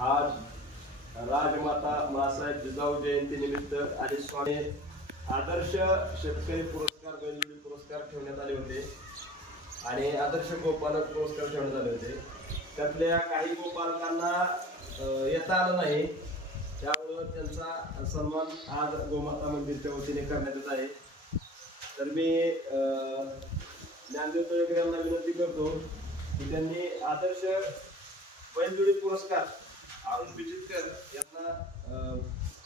आज राजमाता मासाहेब जिजाऊ जयंती निमित्त आणि स्वामी आदर्श शेतकरी पुरस्कार बैलजोडी पुरस्कार ठेवण्यात आले होते आणि आदर्श गोपालक पुरस्कार ठेवण्यात आले होते. त्यातल्या काही गोपालकांना येता आलं नाही, त्यामुळं त्यांचा सन्मान आज गोमाता मंदिरच्या वतीने करण्यात येत आहे. तर मी ज्ञानदेव तळेकर यांना विनंती करतो की त्यांनी आदर्श बैलजोडी पुरस्कार अरुण बिचितकर यांना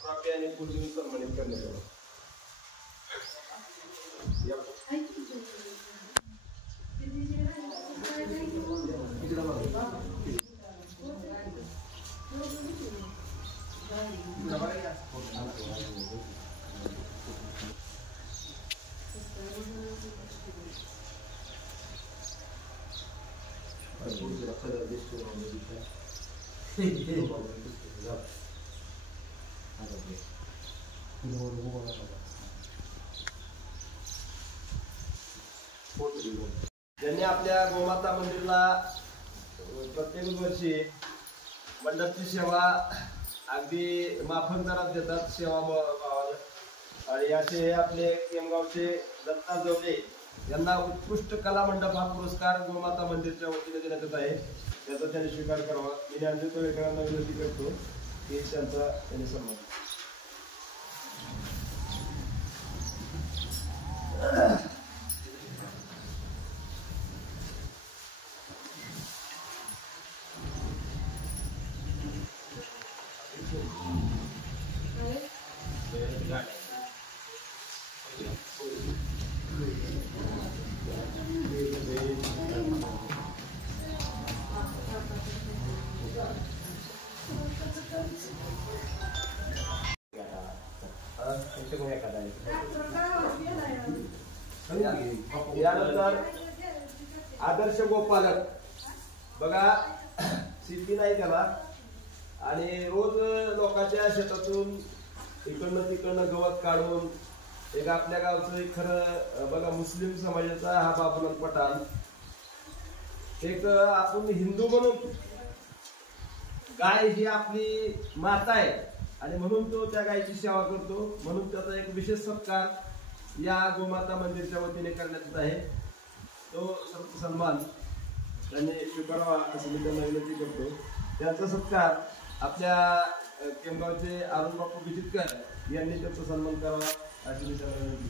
ट्रॉफी आणि पुरस्कार सन्मानित करण्यात आला. त्यांनी आपल्या गोमाता मंदिरला प्रत्येक वर्षी मंडपची सेवा अगदी माफक दरात देतात सेवा भावाला. आणि असे आपले केमगावचे दत्ता जोडे यांना उत्कृष्ट कला मंडप हा पुरस्कार गोमाता मंदिरच्या वतीने देण्यात येत आहे. त्याचा त्यांनी स्वीकार करावा. मी ज्ञानदेव तळेकरांना विनंती करतो की त्यांचा त्यांनी सन्मान. यानंतर आदर्श गोपालक बघा, शेती नाही त्याला आणि रोज लोकांच्या शेतातून इकडनं तिकडनं गवत काढून एक आपल्या गावचं एक खरं बघा मुस्लिम समाजाचा हा बाबूलाल पठाण एक आपण हिंदू म्हणून गाय ही आपली माता आहे आणि म्हणून तो त्या गायची सेवा करतो. म्हणून त्याचा एक विशेष सत्कार या गोमाता मंदिरच्या वतीने करण्यात येत आहे. तो सन्मान त्यांनी स्वीकारावा असं मी त्यांना विनंती करतो. त्यांचा सत्कार आपल्या केमगावचे अरुण बापू बिचितकर यांनी त्यांचा सन्मान करावा अशी मी त्यांना विनंती.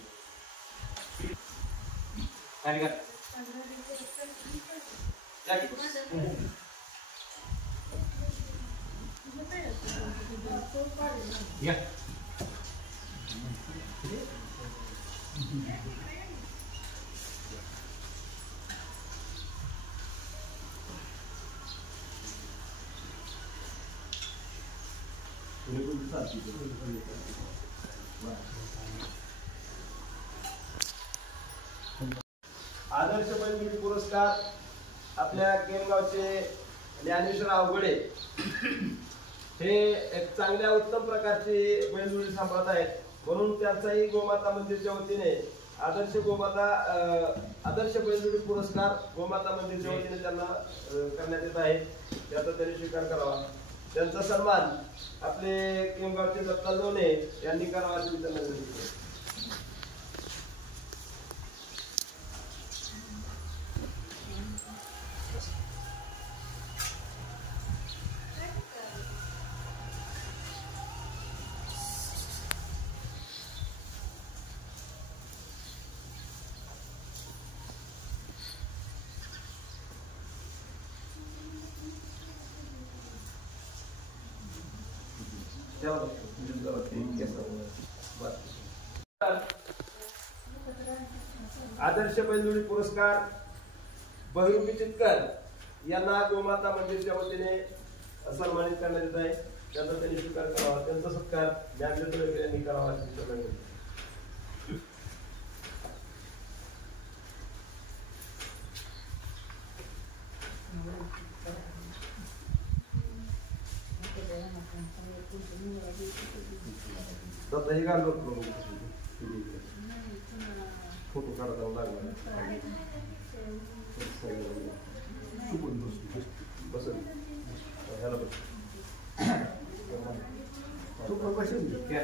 आदर्श बैलजोडी पुरस्कार आपल्या केमगावचे ज्ञानेश्वर अवघडे हे एक चांगल्या उत्तम प्रकारची बैलजोडी सांभाळत आहेत. म्हणून त्यांचाही गोमाता मंदिरच्या वतीने आदर्श बैलजोडी पुरस्कार गोमाता मंदिरच्या वतीने त्यांना करण्यात येत आहे. त्याचा त्यांनी स्वीकार करावा. त्यांचा सन्मान आपले केमगावचे दत्ता जोडे यांनी करावा अशी त्यांना विनंती करतो. आदर्श बैलजोडी पुरस्कार बहिरू बिचितकर यांना गोमाता मंदिरच्या वतीने सन्मानित करण्यात येत आहे. त्याचा त्यांनी स्वीकार करावा. त्यांचा सत्कार ज्ञानदेव तळेकर यांनी करावा अशी विनंती. तर हे घालतो फोटो काढता लागला बस ह्याला बस बसून घे.